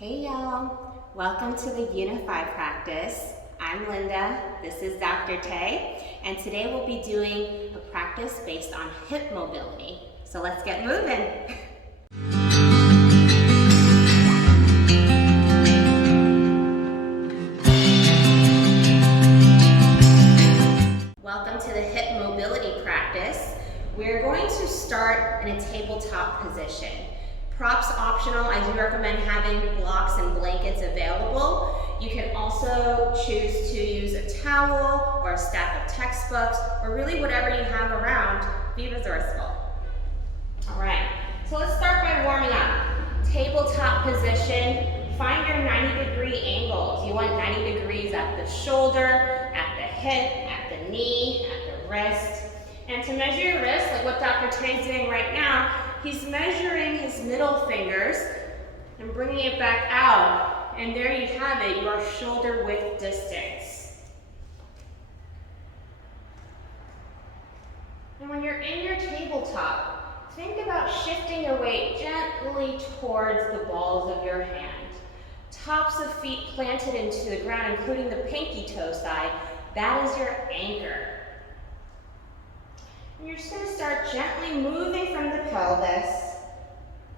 Hey y'all, welcome to the Unify Practice. I'm Linda, this is Dr. Tay, and today we'll be doing a practice based on hip mobility. So let's get moving. Welcome to the hip mobility practice. We're going to start in a tabletop position. Props optional. I do recommend having blocks and blankets available. You can also choose to use a towel or a stack of textbooks or really whatever you have around. Be resourceful. All right, so let's start by warming up. Tabletop position. Find your 90-degree angles. You want 90 degrees at the shoulder, at the hip, at the knee, at the wrist. And to measure your wrist, like what Dr. Tay is doing right now, he's measuring his middle fingers and bringing it back out. And there you have it, your shoulder width distance. And when you're in your tabletop, think about shifting your weight gently towards the balls of your hand. Tops of feet planted into the ground, including the pinky toe side. That is your anchor. And you're just going to start gently moving from the pelvis.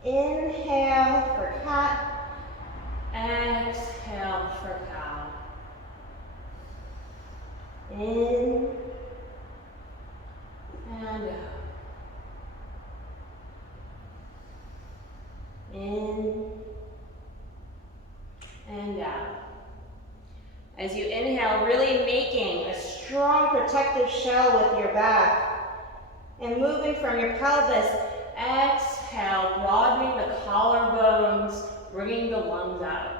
Inhale for cat. Exhale for cow. In and out. In and out. As you inhale, really making a strong protective shell with your back. And moving from your pelvis, exhale, broadening the collarbones, bringing the lungs out.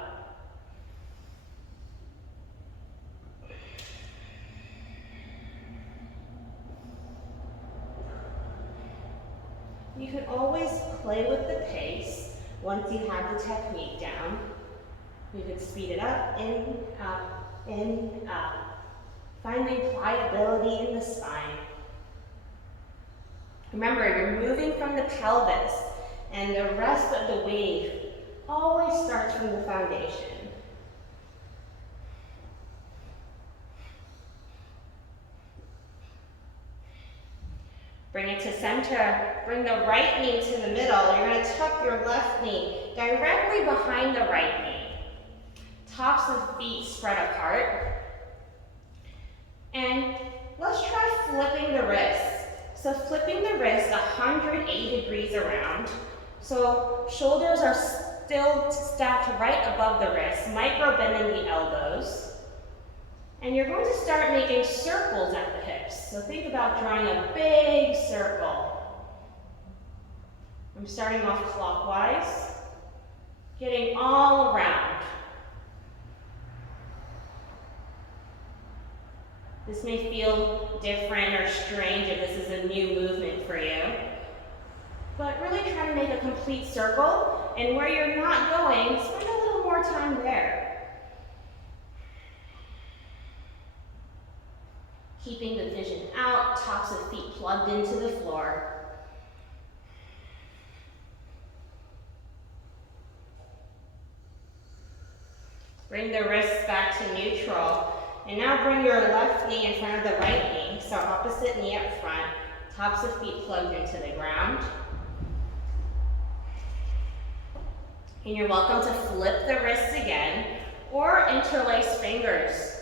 You can always play with the pace once you have the technique down. You can speed it up, in, up. Finding pliability in the spine. Remember, you're moving from the pelvis, and the rest of the wave always starts from the foundation. Bring it to center. Bring the right knee to the middle. You're going to tuck your left knee directly behind the right knee. Tops of feet spread apart. And let's try flipping the wrists. So flipping the wrist 180 degrees around. So shoulders are still stacked right above the wrist, micro bending the elbows. And you're going to start making circles at the hips. So think about drawing a big circle. I'm starting off clockwise, getting all around. This may feel different or strange if this is a new movement for you. But really try to make a complete circle, and where you're not going, spend a little more time there. Keeping the vision out, tops of feet plugged into the floor. Bring the wrists back to neutral. And now bring your left knee in front of the right knee, so opposite knee up front, tops of feet plugged into the ground. And you're welcome to flip the wrists again, or interlace fingers.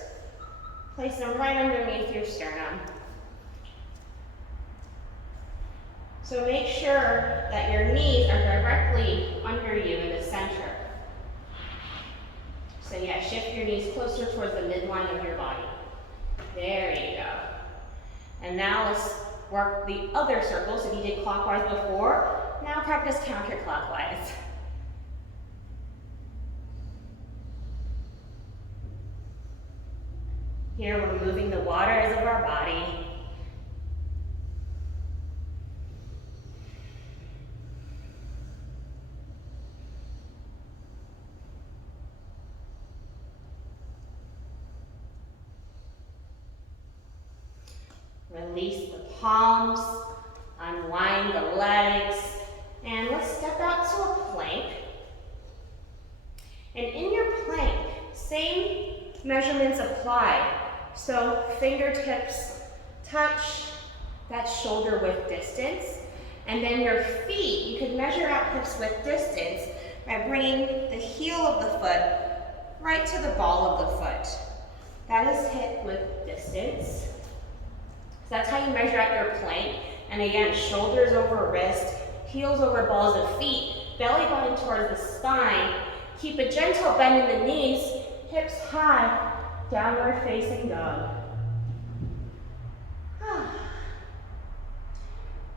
Place them right underneath your sternum. So make sure that your knees are directly under you in the center. So yeah, shift your knees closer towards the midline of your body. There you go. And now let's work the other circles. If you did clockwise before, now practice counterclockwise. Here we're moving the waters of our body. Release the palms, unwind the legs, and let's step out to a plank. And in your plank, same measurements apply. So fingertips touch that shoulder width distance. And then your feet, you can measure out hips width distance by bringing the heel of the foot right to the ball of the foot. That is hip width distance. So that's how you measure out your plank. And again, shoulders over wrist, heels over balls of feet, belly button towards the spine. Keep a gentle bend in the knees, hips high, downward facing dog.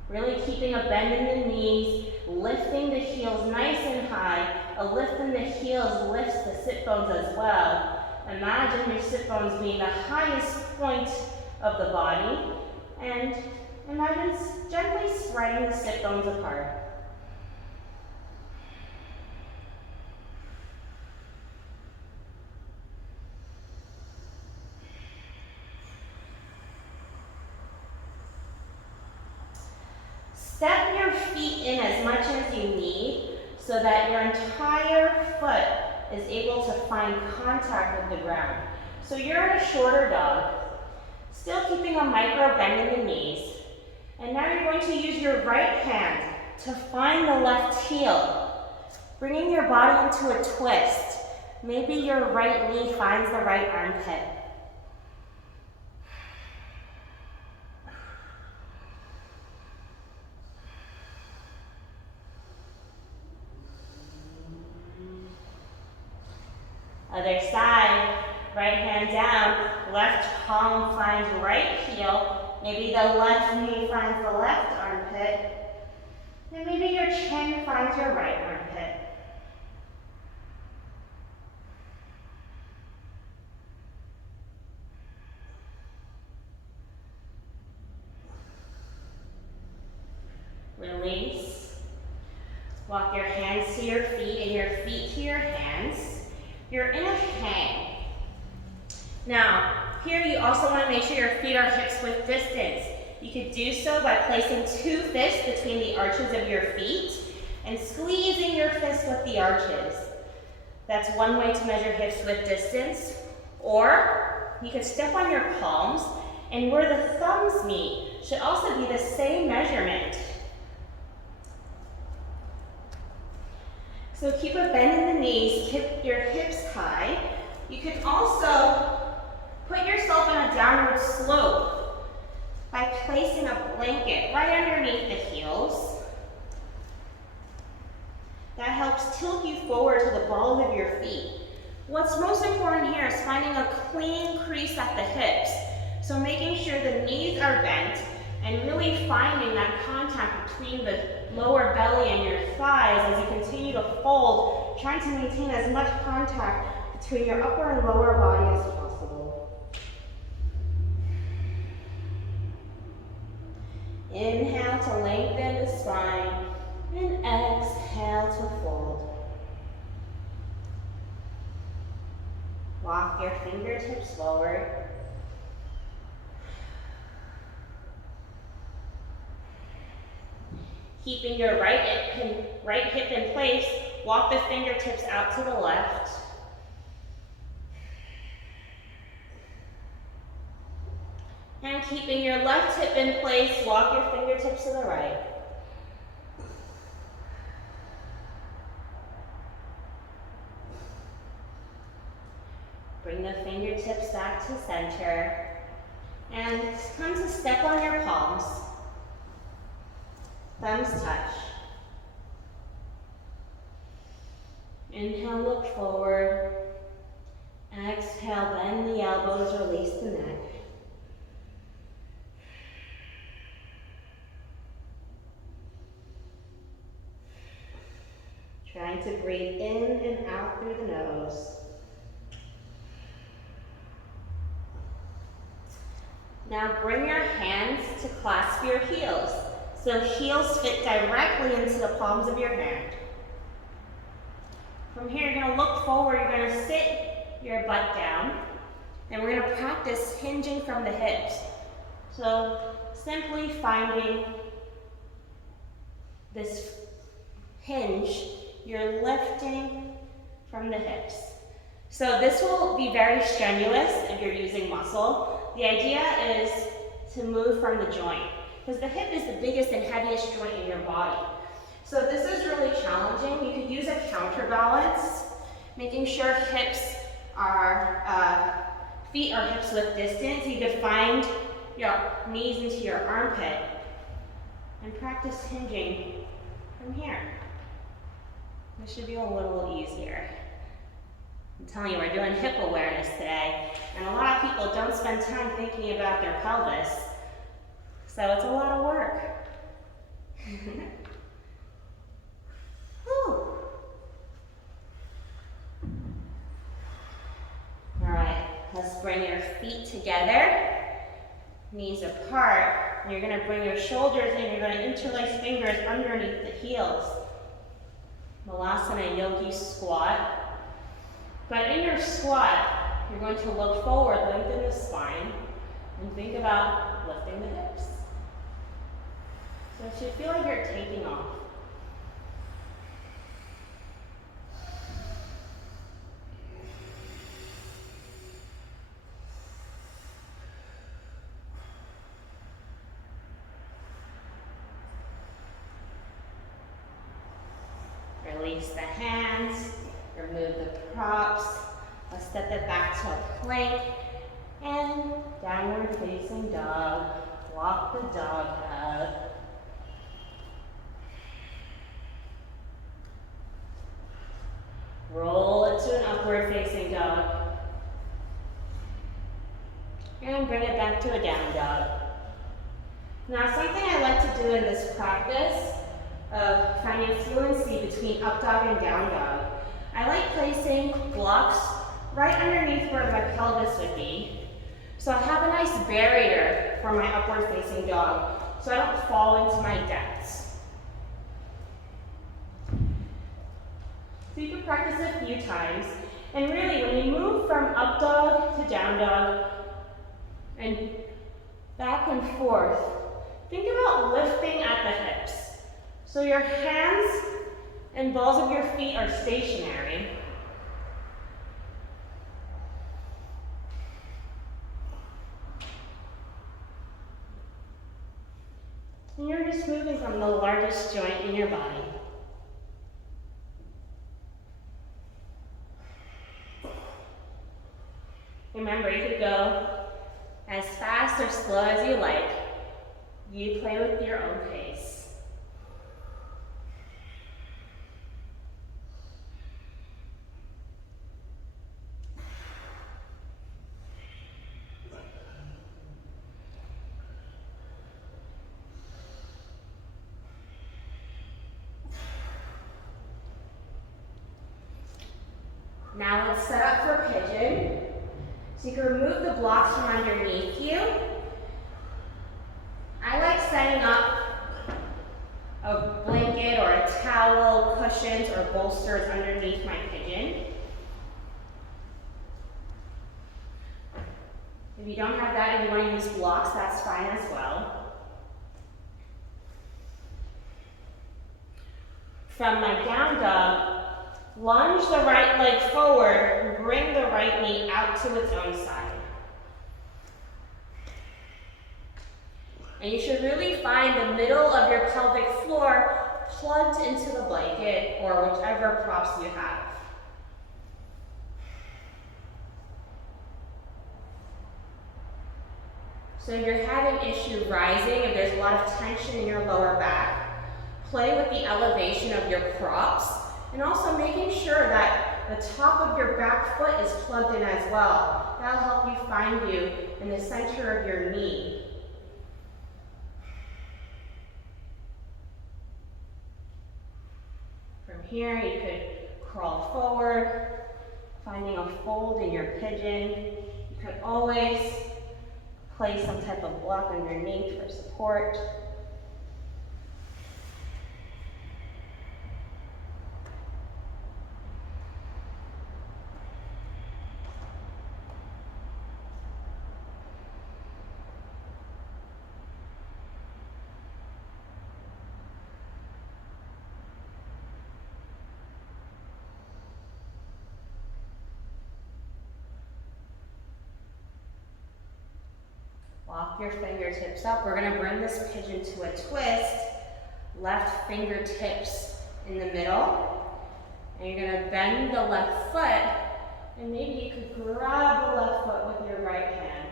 Really keeping a bend in the knees, lifting the heels nice and high. A lift in the heels lifts the sit bones as well. Imagine your sit bones being the highest point of the body, and imagine gently spreading the sit bones apart. Step your feet in as much as you need so that your entire foot is able to find contact with the ground. So you're in a shorter dog, still keeping a micro bend in the knees. And now you're going to use your right hand to find the left heel, bringing your body into a twist. Maybe your right knee finds the right armpit. Other side, right hand down, left palm finds right heel. Maybe the left knee finds the left armpit. And maybe your chin finds your right armpit. Release. Walk your hands to your feet and your feet to your hands. You're in a hang. Now, here you also want to make sure your feet are hips width distance. You could do so by placing 2 fists between the arches of your feet and squeezing your fists with the arches. That's one way to measure hips width distance. Or you could step on your palms, and where the thumbs meet should also be the same measurement. So keep a bend in the knees, keep your hips high. You can also put yourself in a downward slope by placing a blanket right underneath the heels. That helps tilt you forward to the balls of your feet. What's most important here is finding a clean crease at the hips. So making sure the knees are bent and really finding that contact between the lower belly and your thighs as you continue to fold, trying to maintain as much contact between your upper and lower body as possible. Inhale to lengthen the spine, and exhale to fold. Walk your fingertips forward. Keeping your right hip in place, walk the fingertips out to the left. And keeping your left hip in place, walk your fingertips to the right. Bring the fingertips back to center. And come to step on your palms. Thumbs touch. Inhale, look forward. Exhale, bend the elbows, release the neck. Trying to breathe in and out through the nose. Now bring your hands to clasp your heels. So heels fit directly into the palms of your hand. From here, you're going to look forward. You're going to sit your butt down. And we're going to practice hinging from the hips. So simply finding this hinge, you're lifting from the hips. So this will be very strenuous if you're using muscle. The idea is to move from the joint, because the hip is the biggest and heaviest joint in your body. So this is really challenging. You could use a counterbalance, making sure hips are, feet are hips width distance. You could find your knees into your armpit and practice hinging from here. This should be a little easier. I'm telling you, we're doing hip awareness today, and a lot of people don't spend time thinking about their pelvis, so it's a lot of work. Whew. All right, let's bring your feet together, knees apart, and you're going to bring your shoulders in. You're going to interlace fingers underneath the heels. Malasana Yogi squat. But in your squat, you're going to look forward, lengthen the spine, and think about lifting the hips. So it should feel like you're taking off. Release the hands, remove the props. Let's step it back to a plank and downward facing dog. Walk the dog out. Roll it to an upward facing dog. And bring it back to a down dog. Now, something I like to do in this practice of finding fluency between up dog and down dog, I like placing blocks right underneath where my pelvis would be. So I have a nice barrier for my upward facing dog, so I don't fall into my depths. So you can practice a few times, and really when you move from up dog to down dog and back and forth, think about lifting at the hips. So your hands and balls of your feet are stationary. And you're just moving from the largest joint in your body. Remember, you could go as fast or slow as you like. You play with your own pace. Now let's set up for pigeon. So you can remove the blocks from underneath you. I like setting up a blanket or a towel, cushions, or bolsters underneath my pigeon. If you don't have that and you want to use blocks, that's fine as well. From my down dog, lunge the right leg forward, bring the right knee out to its own side. And you should really find the middle of your pelvic floor plugged into the blanket or whichever props you have. So if you're having issue rising, if there's a lot of tension in your lower back, play with the elevation of your props and also making sure that the top of your back foot is plugged in as well. That'll help you find you in the center of your knee. From here, you could crawl forward, finding a fold in your pigeon. You could always place some type of block underneath for support. Walk your fingertips up. We're gonna bring this pigeon to a twist. Left fingertips in the middle. And you're gonna bend the left foot, and maybe you could grab the left foot with your right hand.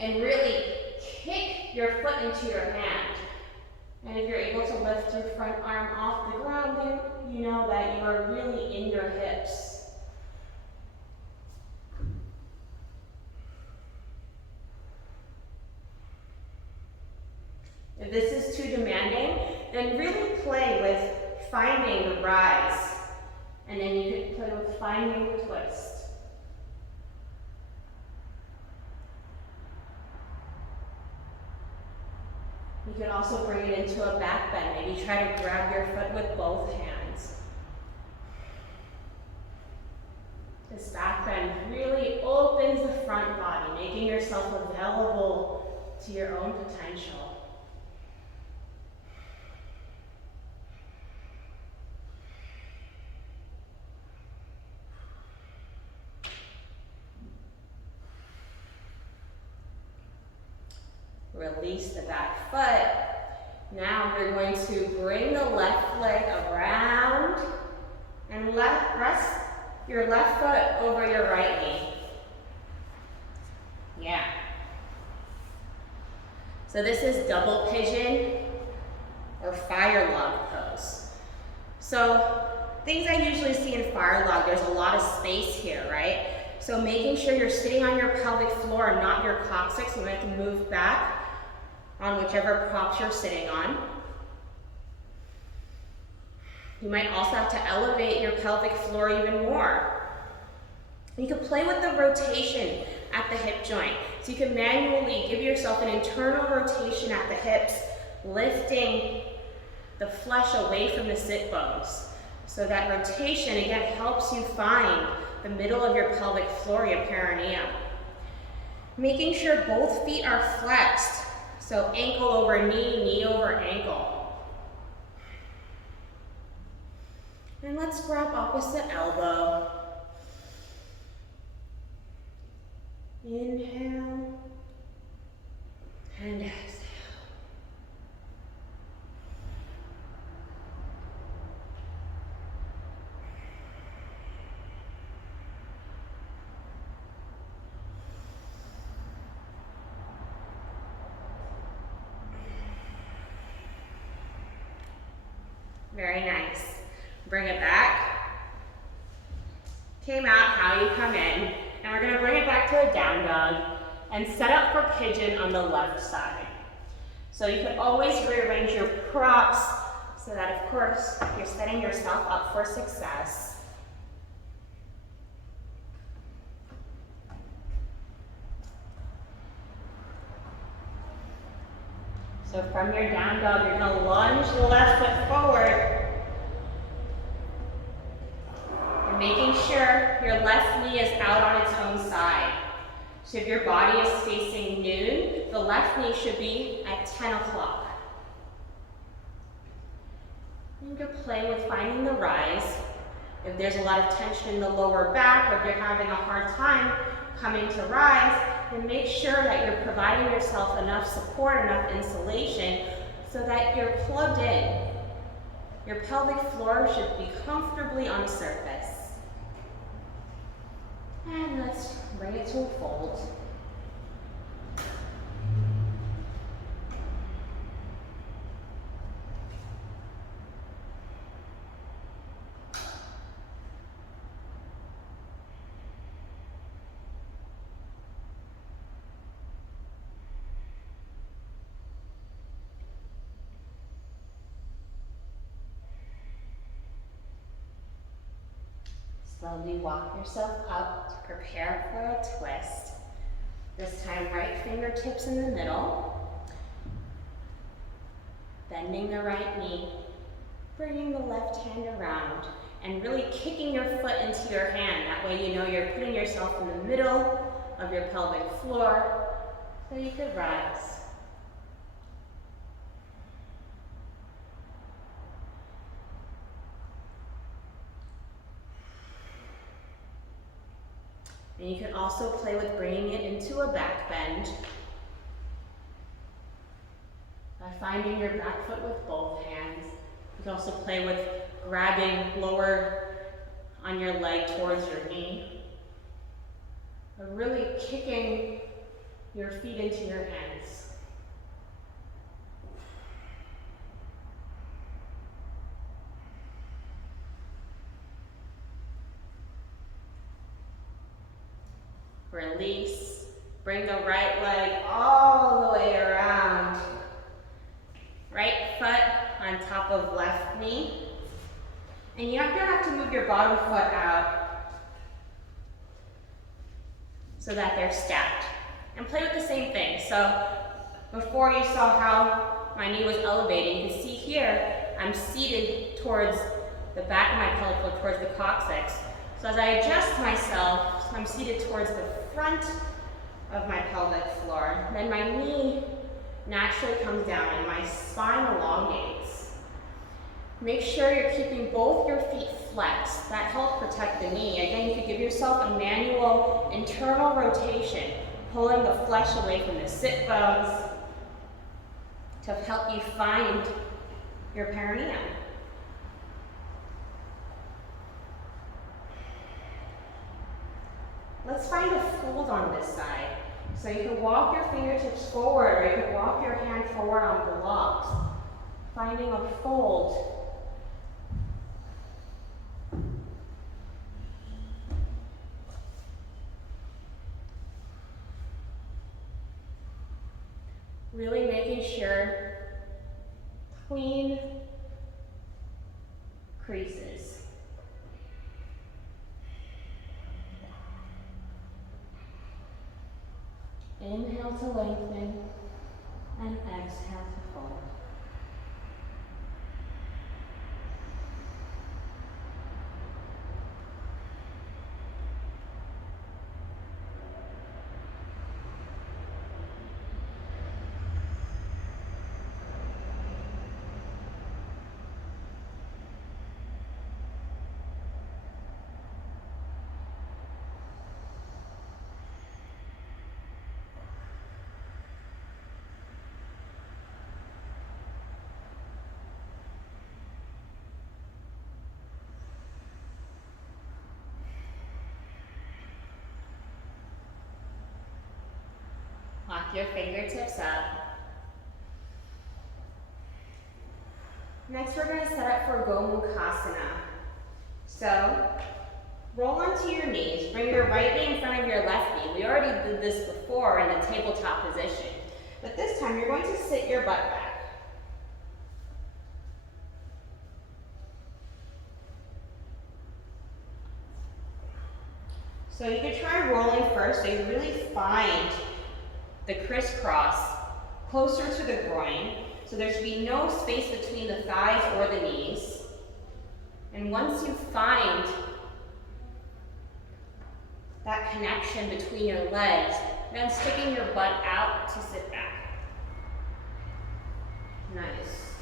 And really kick your foot into your hand. And if you're able to lift your front arm off the ground, then you know that you are really in your hips. If this is too demanding, then really play with finding the rise. And then you could play with finding the twist. You can also bring it into a back bend. Maybe try to grab your foot with both hands. This back bend really opens the front body, making yourself available to your own potential. Release the back foot. Now we're going to bring the left leg around and rest your left foot over your right knee. Yeah. So this is double pigeon or fire log pose. So things I usually see in fire log, there's a lot of space here, right? So making sure you're sitting on your pelvic floor and not your coccyx. You might have to move back on whichever props you're sitting on. You might also have to elevate your pelvic floor even more. You can play with the rotation at the hip joint. So you can manually give yourself an internal rotation at the hips, lifting the flesh away from the sit bones. So that rotation, again, helps you find the middle of your pelvic floor, your perineum. Making sure both feet are flexed. So ankle over knee, knee over ankle. And let's grab opposite elbow. Inhale and exhale. Very nice. Bring it back. Came out how you come in. And we're gonna bring it back to a down dog and set up for pigeon on the left side. So you can always rearrange your props so that, of course, you're setting yourself up for success. So from your down dog, you're gonna lunge the left foot forward. And making sure your left knee is out on its own side. So if your body is facing noon, the left knee should be at 10 o'clock. You can play with finding the rise. If there's a lot of tension in the lower back, or if you're having a hard time coming to rise, then make sure that you're providing yourself enough support, enough insulation, so that you're plugged in. Your pelvic floor should be comfortably on the surface. And let's bring it to a fold. Slowly walk yourself up to prepare for a twist. This time, right fingertips in the middle. Bending the right knee. Bringing the left hand around. And really kicking your foot into your hand. That way you know you're putting yourself in the middle of your pelvic floor so you could rise. And you can also play with bringing it into a back bend by finding your back foot with both hands. You can also play with grabbing lower on your leg towards your knee. But really kicking your feet into your hands. Release. Bring the right leg all the way around. Right foot on top of left knee. And you're gonna have to move your bottom foot out so that they're stacked. And play with the same thing. So before you saw how my knee was elevating, you can see here, I'm seated towards the back of my pelvic floor, towards the coccyx. So as I adjust myself, I'm seated towards the front of my pelvic floor. Then my knee naturally comes down and my spine elongates. Make sure you're keeping both your feet flexed. That helps protect the knee. Again, you could give yourself a manual internal rotation, pulling the flesh away from the sit bones to help you find your perineum. Let's find a fold on this side. So you can walk your fingertips forward, or you can walk your hand forward on blocks, finding a fold. Really making sure clean creases. Inhale to lengthen and exhale to fold. Lock your fingertips up. Next, we're going to set up for Gomukhasana. So, roll onto your knees. Bring your right knee in front of your left knee. We already did this before in the tabletop position. But this time, you're going to sit your butt back. So you could try rolling first, so you really find the crisscross closer to the groin. So there should be no space between the thighs or the knees. And once you find that connection between your legs, then sticking your butt out to sit back. Nice.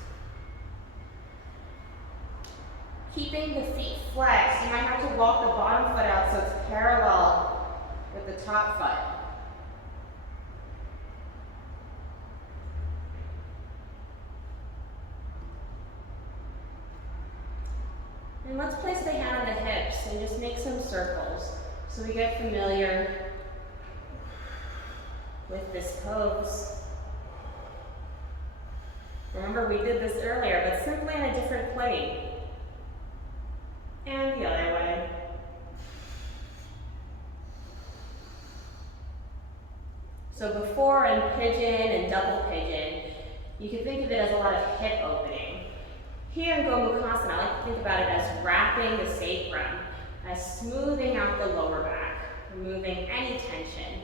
Keeping the feet flexed. You might have to walk the bottom foot out so it's parallel with the top foot. And let's place the hand on the hips and just make some circles so we get familiar with this pose. Remember, we did this earlier, but simply in a different plane. And the other way. So before in pigeon and double pigeon, you can think of it as a lot of hip opening. Here in Gomukhasana, I like to think about it as wrapping the sacrum, as smoothing out the lower back, removing any tension.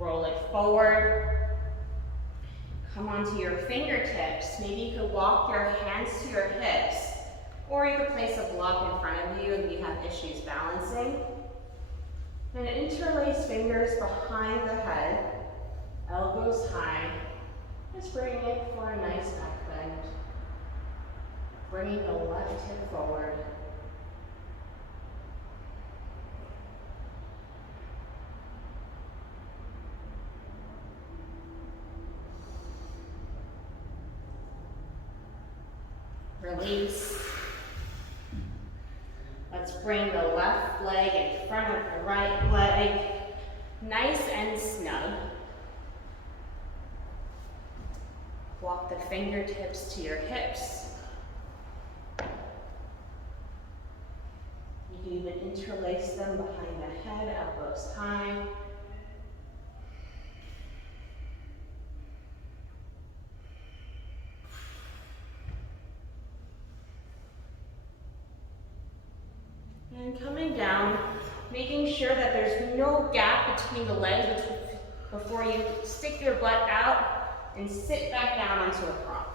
Roll it forward. Come onto your fingertips. Maybe you could walk your hands to your hips, or you could place a block in front of you if you have issues balancing. And interlace fingers behind the head, elbows high. Just bring it for a nice back bend. bringing the left hip forward. Release. Let's bring the left leg in front of the right leg, nice and snug. Walk the fingertips to your hips. You can even interlace them behind the head, elbows high. And coming down, making sure that there's no gap between the legs before you stick your butt out and sit back down onto a prop.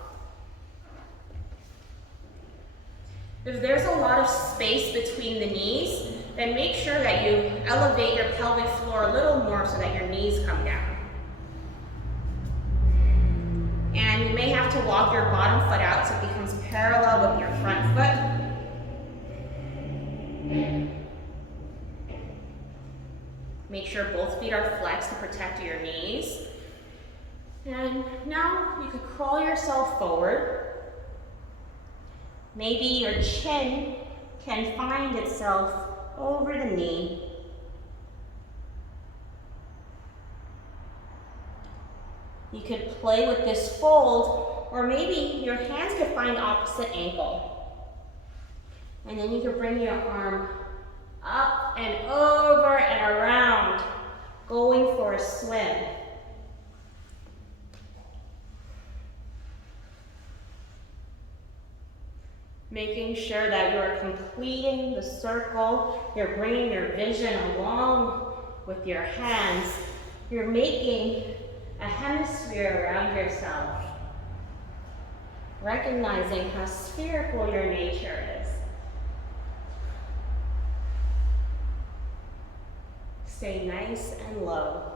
If there's a lot of space between the knees, then make sure that you elevate your pelvic floor a little more so that your knees come down. And you may have to walk your bottom foot out so it becomes parallel with your front foot. Make sure both feet are flexed to protect your knees. And now you can crawl yourself forward. Maybe your chin can find itself over the knee. You could play with this fold, or maybe your hands could find opposite ankle. And then you can bring your arm up and over and around, going for a swim. Making sure that you're completing the circle, you're bringing your vision along with your hands. You're making a hemisphere around yourself, recognizing how spherical your nature is. Stay nice and low.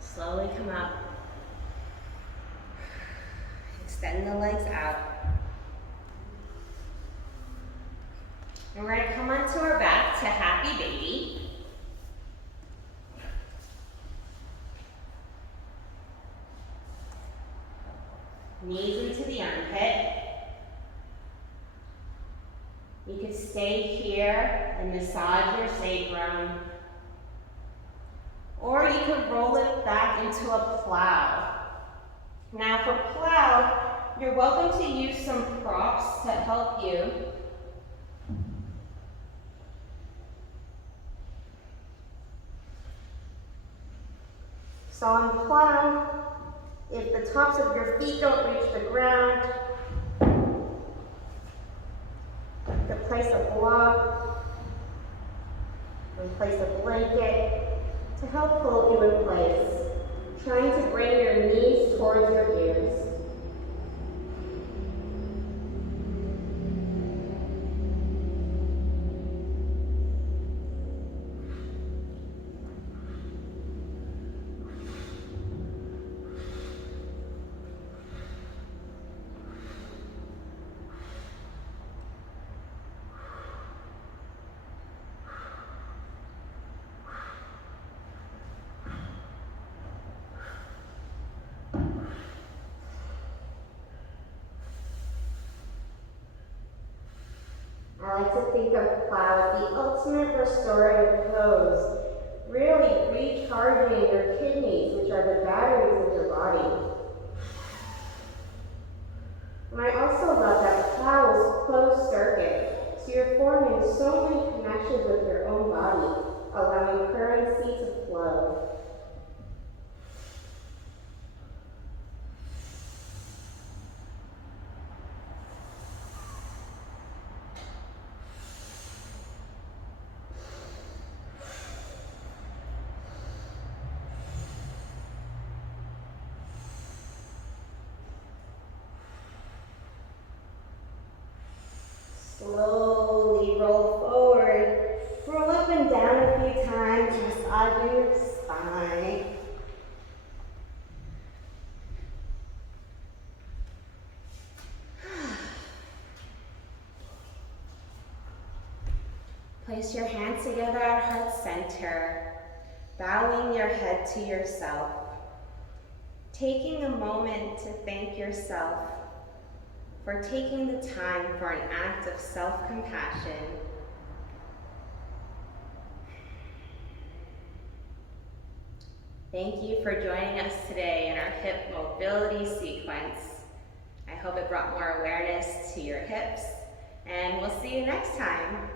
Slowly come up. Extend the legs out. And we're going to come onto our back to happy baby. Knees into the armpit. You can stay here and massage your sacrum. Or you could roll it back into a plow. Now for plow, you're welcome to use some props to help you. So on plow, if the tops of your feet don't reach the ground, you can place a block, and place a blanket to help hold you in place, trying to bring your knees towards your ears. I like to think of plow as the ultimate restorative pose, really recharging your kidneys, which are the batteries of your body. And I also love that plow is closed circuit, so you're forming so many connections with your own body, allowing currency to flow. Slowly roll forward massaging your spine. Place your hands together at heart center, bowing your head to yourself, taking a moment to thank yourself for taking the time for an act of self-compassion. Thank you for joining us today in our hip mobility sequence. I hope it brought more awareness to your hips, and we'll see you next time.